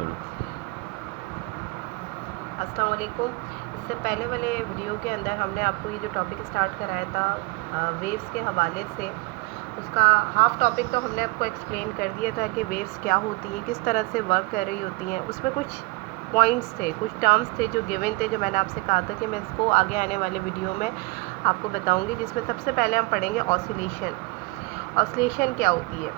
करो। अस्सलाम वालेकुम। इससे पहले वाले वीडियो के अंदर हमने आपको ये जो टॉपिक स्टार्ट कराया था वेव्स के हवाले से, उसका हाफ टॉपिक तो हमने आपको एक्सप्लेन कर दिया था कि वेव्स क्या होती हैं, किस तरह से वर्क कर रही होती हैं। उसमें कुछ पॉइंट्स थे, कुछ टर्म्स थे जो गिवन थे, जो मैंने आपसे कहा था कि मैं इसको आगे आने वाले वीडियो में आपको बताऊँगी। जिसमें सबसे पहले हम पढ़ेंगे ऑसिलेशन। ऑसिलेशन क्या होती है?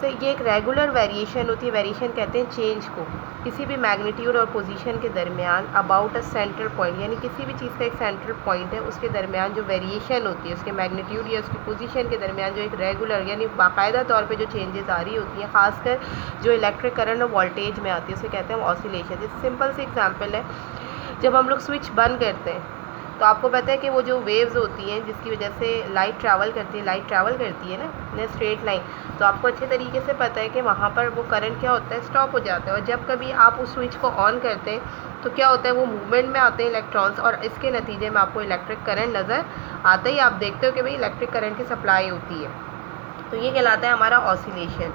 से ये एक रेगुलर वेरिएशन होती है। वेरिएशन कहते हैं चेंज को, किसी भी मैग्नीट्यूड और पोजीशन के दरमियान अबाउट अ सेंट्रल पॉइंट, यानी किसी भी चीज़ का एक सेंट्रल पॉइंट है, उसके दरमियान जो वेरिएशन होती है, उसके मैग्नीट्यूड या उसकी पोजीशन के दरमियान जो एक रेगुलर यानी बाकायदा तौर पे जो चेंजेस आ रही होती हैं, खासकर जो इलेक्ट्रिक करंट और वोल्टेज में आती है, उसे कहते हैं ऑसिलेशन। जैसे सिंपल सी एग्जांपल है, जब हम लोग स्विच बंद करते हैं तो आपको पता है कि वो जो वेव्स होती हैं जिसकी वजह से लाइट ट्रैवल करती है, लाइट ट्रैवल करती है ना स्ट्रेट लाइन, तो आपको अच्छे तरीके से पता है कि वहाँ पर वो करंट क्या होता है, स्टॉप हो जाता है। और जब कभी आप उस स्विच को ऑन करते हैं तो क्या होता है, वो मूवमेंट में आते हैं इलेक्ट्रॉन्स, और इसके नतीजे में आपको इलेक्ट्रिक करंट नज़र आता ही। आप देखते हो कि भाई इलेक्ट्रिक करंट की सप्लाई होती है, तो ये कहलाता है हमारा ऑसिलेशन।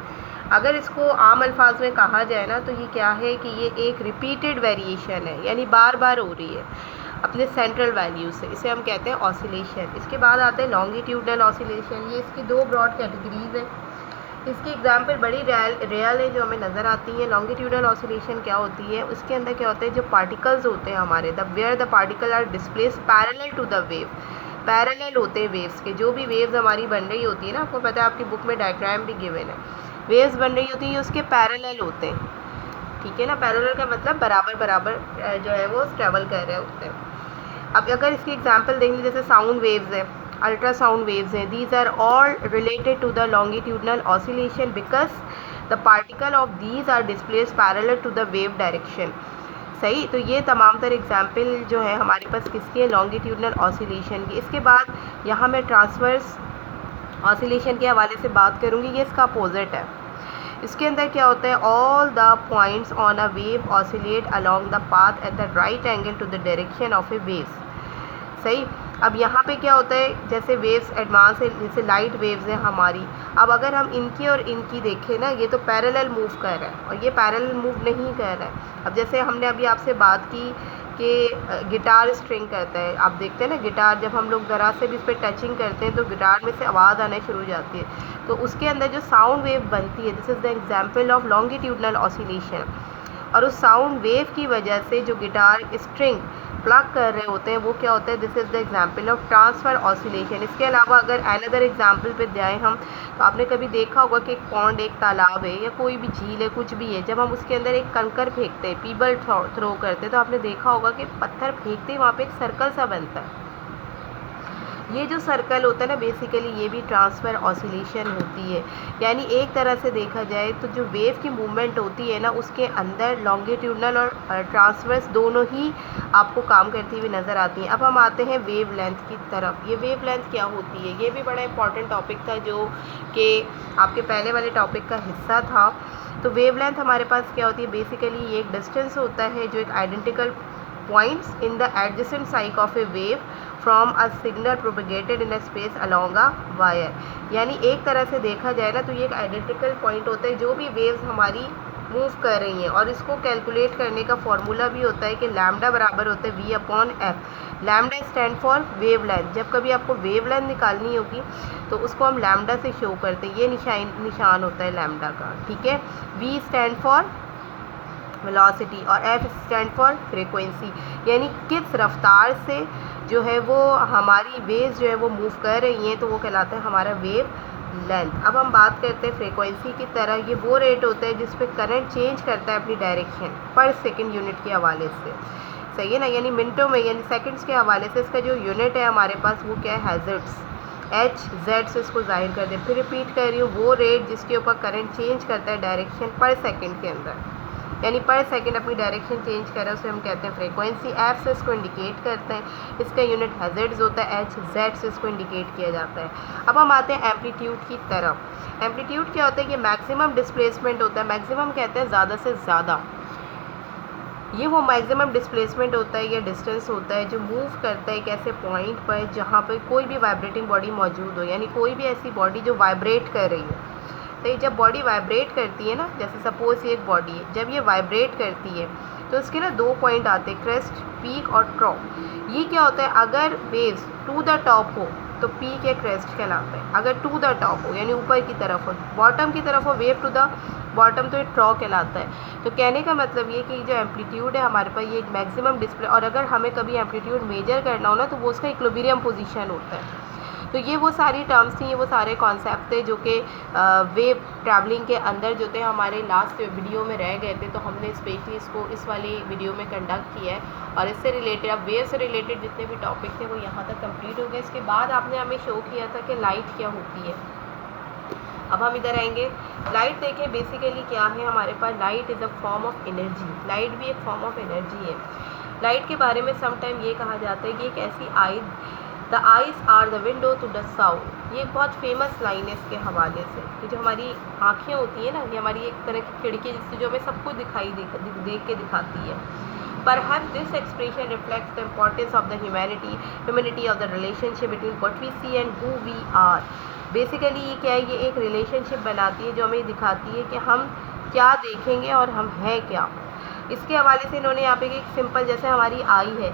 अगर इसको आम अल्फाज में कहा जाए ना, तो ये क्या है कि ये एक रिपीटेड वेरिएशन है, यानी बार बार हो रही है अपने सेंट्रल वैल्यू से, इसे हम कहते हैं ऑसिलेशन। इसके बाद आते हैं लॉन्गिट्यूडनल ऑसिलेशन। ये इसकी दो ब्रॉड कैटेगरीज है। इसकी एग्जांपल बड़ी रियल है जो हमें नज़र आती है। लॉन्गिट्यूडनल ऑसिलेशन क्या होती है, उसके अंदर क्या होता है, जो पार्टिकल्स होते हैं हमारे, the where the particle are displace parallel to the wave, parallel होते हैं वेव्स के। जो भी वेव्स हमारी बन रही होती है ना, आपको पता है आपकी बुक में डायग्राम भी गिवन है, वेव्स बन रही होती है उसके पैरेलल होते हैं, ठीक है ना। पैरेलल का मतलब बराबर बराबर जो है वो ट्रेवल कर रहे होते हैं। अब अगर इसकी एग्जांपल देख लें, जैसे साउंड वेव्स है, अल्ट्रासाउंड वेव्स हैं, these are all related to the longitudinal oscillation because the particle of these are displace parallel to the wave direction. सही, तो ये तमाम तर एग्जांपल जो है हमारे पास किसकी है, लॉन्गिट्यूडनल ऑसिलेशन की। इसके बाद यहाँ मैं ट्रांसवर्स ऑसिलेशन के हवाले से बात करूँगी, ये इसका अपोजिट है। इसके अंदर क्या होता है, all the points on a wave oscillate along the path at the right angle to the direction of a waves. सही, अब यहाँ पे क्या होता है, जैसे वेव्स एडवांस है, जैसे लाइट वेव्स हैं हमारी, अब अगर हम इनकी और इनकी देखें ना, ये तो पैरेलल मूव कर रहा है और ये पैरेलल मूव नहीं कर रहा है। अब जैसे हमने अभी आपसे बात की कि गिटार स्ट्रिंग करता है, आप देखते हैं ना गिटार, जब हम लोग ज़रा से भी इस पर टचिंग करते हैं तो गिटार में से आवाज़ आना शुरू हो जाती है, तो उसके अंदर जो साउंड वेव बनती है, this is the example of longitudinal oscillation. और उस साउंड वेव की वजह से जो गिटार स्ट्रिंग प्लग कर रहे होते हैं वो क्या होता है, this is the example of transfer oscillation. इसके अलावा अगर अनदर एग्जाम्पल पे जाएँ हम, तो आपने कभी देखा होगा कि एक पॉन्ड, एक तालाब है या कोई भी झील है, कुछ भी है, जब हम उसके अंदर एक कंकर फेंकते हैं, पीबल थ्रो करते हैं, तो आपने देखा होगा कि पत्थर फेंकते ही वहाँ पे एक सर्कल सा बनता है। ये जो सर्कल होता है ना, बेसिकली ये भी ट्रांसफ़र ऑसिलेशन होती है। यानी एक तरह से देखा जाए तो जो वेव की मूवमेंट होती है ना, उसके अंदर लॉन्गिट्यूडनल और ट्रांसवर्स दोनों ही आपको काम करती हुई नज़र आती हैं। अब हम आते हैं वेव लेंथ की तरफ। ये वेव लेंथ क्या होती है, ये भी बड़ा इंपॉर्टेंट टॉपिक था जो कि आपके पहले वाले टॉपिक का हिस्सा था। तो वेव लेंथ हमारे पास क्या होती है, बेसिकली ये एक डिस्टेंस होता है जो एक identical points in the adjacent side of A wave from a signal propagated in a space along a wire. यानी एक तरह से देखा जाए ना, तो ये एक आइडेंटिकल पॉइंट होता है जो भी वेव्स हमारी मूव कर रही हैं, और इसको कैलकुलेट करने का फॉर्मूला भी होता है कि लैम्डा बराबर होता है v upon F. Lambda stand for wave length. जब कभी आपको वेव लेंथ निकालनी होगी तो उसको हम लैम्डा से शो करते हैं, ये निशान होता है लैम्डा का, ठीक है। v स्टैंड फॉर वेलोसिटी और f स्टैंड फॉर फ्रीक्वेंसी, यानी किस रफ्तार से जो है वो हमारी वेव्स जो है वो मूव कर रही हैं, तो वो कहलाता है हमारा वेव लेंथ। अब हम बात करते हैं फ्रीक्वेंसी की तरह। ये वो रेट होता है जिस पे करंट चेंज करता है अपनी डायरेक्शन पर सेकंड यूनिट के हवाले से, सही है ना, यानी मिनटों में, यानी सेकंड्स के हवाले से इसका जो यूनिट है हमारे पास वो क्या है, हैजर्ड्स, एच जेड से इसको जाहिर कर दें। फिर रिपीट कर रही हूँ, वो रेट जिसके ऊपर करंट चेंज करता है डायरेक्शन पर सेकेंड के अंदर, यानी पर सेकंड अपनी डायरेक्शन चेंज कर रहा है, उसे हम कहते हैं फ्रीक्वेंसी। एफ से इसको इंडिकेट करते हैं, इसका यूनिट हैजर्ड्स होता है, एच जेड से इसको इंडिकेट किया जाता है। अब हम आते हैं एम्पलीट्यूड की तरफ। एम्पलीट्यूड क्या होता है, ये मैक्सिमम डिस्प्लेसमेंट होता है। मैक्सिमम कहते हैं ज़्यादा से ज़्यादा, ये वो मैक्सिमम डिस्प्लेसमेंट होता है या डिस्टेंस होता है जो मूव करता है एक ऐसे पॉइंट पर जहाँ पर कोई भी वाइब्रेटिंग बॉडी मौजूद हो, यानी कोई भी ऐसी बॉडी जो वाइब्रेट कर रही है, तो ये जब बॉडी वाइब्रेट करती है ना, जैसे सपोज ये एक बॉडी है, जब ये वाइब्रेट करती है तो इसके ना 2 पॉइंट आते हैं, क्रेस्ट, पीक और ट्रॉप। ये क्या होता है, अगर वेव्स टू द टॉप हो तो पीक या क्रेस्ट कहलाता है, अगर टू द टॉप हो यानी ऊपर की तरफ हो, बॉटम की तरफ हो वेव टू द बॉटम तो ये ट्रॉ कहलाता है। तो कहने का मतलब ये कि जो एम्पलीट्यूड है हमारे पास ये मैक्सिमम डिस्प्ले, और अगर हमें कभी एम्पलीट्यूड मेजर करना हो ना तो वो उसका इक्विलिब्रियम पोजीशन होता है। तो ये वो सारी टर्म्स थी, ये वो सारे कॉन्सेप्ट थे जो कि वेव ट्रैवलिंग के अंदर जो थे हमारे लास्ट वीडियो में रह गए थे, तो हमने स्पेशली इसको इस वाली वीडियो में कंडक्ट किया है। और इससे रिलेटेड, अब वेव से रिलेटेड जितने भी टॉपिक थे वो यहाँ तक कंप्लीट हो गए। इसके बाद आपने हमें शो किया था कि लाइट क्या होती है। अब हम इधर आएंगे। लाइट देखें बेसिकली क्या है हमारे पास, light is a form of energy. Light भी एक फॉर्म ऑफ एनर्जी है। लाइट के बारे में समटाइम ये कहा जाता है कि एक ऐसी eye, the eyes are the window to the soul. ये एक बहुत फेमस लाइन है इसके हवाले से कि जो हमारी आँखें होती है ना, ये हमारी एक तरह की खिड़की जिससे जो हमें सब कुछ देख के दिखाती है। Perhaps this expression reflects the importance of the humanity of the relationship between what we see and who we are. Basically ये क्या है, ये एक रिलेशनशिप बनाती है जो हमें दिखाती है कि हम क्या देखेंगे और हम हैं क्या। इसके हवाले से इन्होंने यहाँ पे एक सिंपल, जैसे हमारी आई है,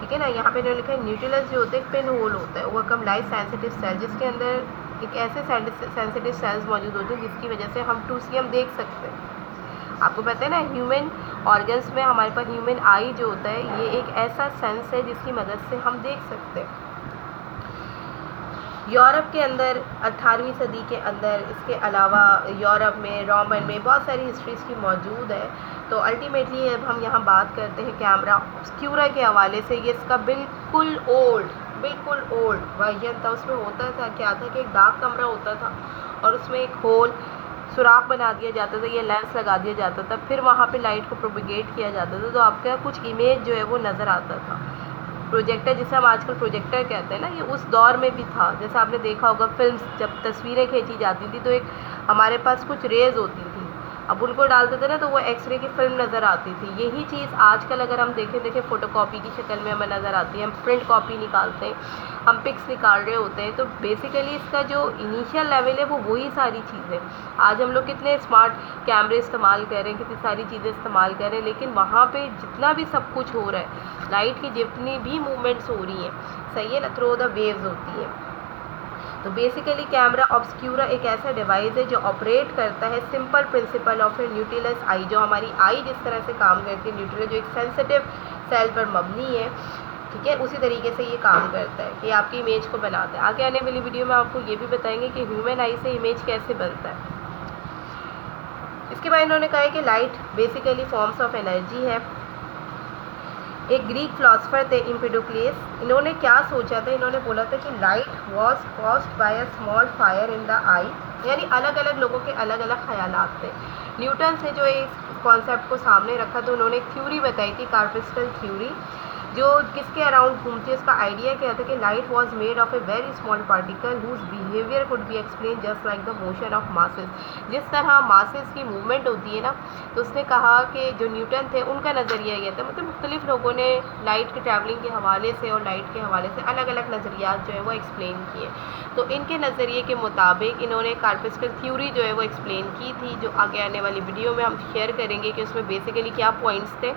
ठीक है ना, यहाँ पे इन्होंने लिखा है न्यूक्लियस जो होता है पिन होल होता है, ओवरकम लाइट सेंसिटिव सेल, जिसके अंदर एक ऐसे सेंसिटिव सेल्स मौजूद होते हैं जिसकी वजह से हम 2C हम देख सकते हैं। आपको पता है ना, ह्यूमन ऑर्गन्स में हमारे पास ह्यूमन आई जो होता है ये एक ऐसा सेंस है जिसकी मदद से हम देख सकते हैं। यूरोप के अंदर 18वीं सदी के अंदर, इसके अलावा यूरोप में, रोमन में बहुत सारी हिस्ट्रीज की मौजूद है। तो अल्टीमेटली अब हम यहाँ बात करते हैं कैमरा ऑब्स्क्यूरा के हवाले से। ये इसका बिल्कुल ओल्ड वर्जन था। उसमें होता था क्या था कि एक डार्क कमरा होता था और उसमें एक होल सुराख बना दिया जाता था, ये लेंस लगा दिया जाता था, फिर वहाँ पे लाइट को प्रोपिगेट किया जाता था, तो आपका कुछ इमेज जो है वो नज़र आता था। प्रोजेक्टर, जिसे हम आजकल प्रोजेक्टर कहते हैं ना, ये उस दौर में भी था। जैसे आपने देखा होगा फिल्म जब तस्वीरें खींची जाती थी तो एक हमारे पास कुछ रेज होती थी, अब उनको डालते थे ना तो वो एक्सरे की फिल्म नज़र आती थी। यही चीज़ आजकल अगर हम देखें फ़ोटोकॉपी की शक्ल में हमें नज़र आती है। हम प्रिंट कॉपी निकालते हैं, हम पिक्स निकाल रहे होते हैं, तो बेसिकली इसका जो इनिशियल लेवल है वो वही सारी चीज़ें। आज हम लोग कितने स्मार्ट कैमरे इस्तेमाल कर रहे हैं, कितनी सारी चीज़ें इस्तेमाल कर रहे हैं, लेकिन वहाँ पे जितना भी सब कुछ हो रहा है, लाइट की जितनी भी मूवमेंट्स हो रही हैं, सही है ना, थ्रू द वेव्स होती है। तो बेसिकली कैमरा ऑब्स्क्यूरा एक ऐसा डिवाइस है जो ऑपरेट करता है simple principle of a nucleus eye. जो हमारी आई जिस तरह से काम करती है, न्यूक्लियस जो एक सेंसिटिव सेल पर मबनी है, ठीक है, उसी तरीके से ये काम करता है कि आपकी इमेज को बनाता है। आगे आने वाली वीडियो में आपको ये भी बताएंगे कि ह्यूमन आई से इमेज कैसे बनता है। इसके बाद इन्होंने कहा है कि light basically forms of energy है। एक ग्रीक फिलोसफर थे एम्पिडोक्लेस, इन्होंने क्या सोचा था, इन्होंने बोला था कि light was caused by a small fire in the eye, यानी अलग अलग लोगों के अलग अलग ख्यालात थे। न्यूटन से जो इस कॉन्सेप्ट को सामने रखा तो उन्होंने एक थ्योरी बताई थी, कार्पेस्टल थ्योरी, जो किसके अराउंड घूमती है। उसका आइडिया क्या था कि light was made of a very small particle whose behaviour could be explain just like the motion of masses. जिस तरह मासेस की मूवमेंट होती है ना, तो उसने कहा कि जो न्यूटन थे उनका नज़रिया ये था, मतलब मुख्तलिफ लोगों ने लाइट के ट्रैवलिंग के हवाले से और लाइट के हवाले से अलग अलग नज़रियात जो है वो एक्सप्लेन किए। तो इनके नज़रिए के मुताबिक इन्होंने कार्पेस्टल थ्योरी जो है वो एक्सप्लेन की थी, जो आगे आने वाली वीडियो में हम शेयर करेंगे कि उसमें बेसिकली क्या पॉइंट्स थे।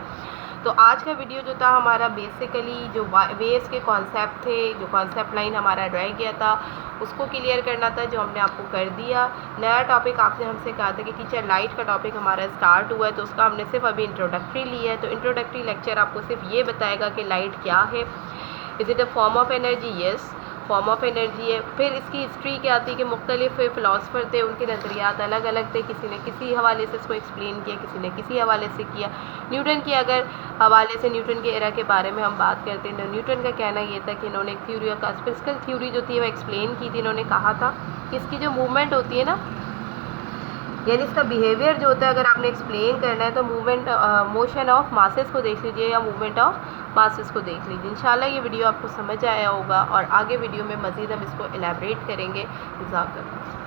तो आज का वीडियो जो था हमारा बेसिकली जो वेव्स के कॉन्सेप्ट थे, जो कॉन्सेप्ट लाइन हमारा रह गया था उसको क्लियर करना था, जो हमने आपको कर दिया। नया टॉपिक आपने हमसे कहा था कि टीचर लाइट का टॉपिक हमारा स्टार्ट हुआ है, तो उसका हमने सिर्फ अभी इंट्रोडक्टरी लिया है। तो इंट्रोडक्टरी लेक्चर आपको सिर्फ ये बताएगा कि लाइट क्या है, is it a form of energy, yes form of energy है। फिर इसकी हिस्ट्री क्या थी कि मुख्तलिफ फ़िलासफ़र थे, उनके नज़रियात अलग अलग थे, किसी ने किसी हवाले से इसको एक्सप्लेन किया, किसी ने किसी हवाले से किया। न्यूटन की अगर हवाले से न्यूटन के एरा के बारे में हम बात करते हैं, तो न्यूटन का कहना ये था कि इन्होंने एक थ्योरी ऑफ क्लासिकल थ्योरी जो थी वो एक्सप्लेन की थी। इन्होंने कहा था कि इसकी जो मूवमेंट होती है ना, यानी इसका बिहेवियर जो होता है, अगर आपने एक्सप्लेन करना है तो मूवमेंट मोशन ऑफ मासेस को देख लीजिए या मूवमेंट ऑफ मासेस को देख लीजिए। इंशाल्लाह ये वीडियो आपको समझ आया होगा और आगे वीडियो में मज़ीद हम इसको एलैबोरेट करेंगे। जज़ाकल्लाह।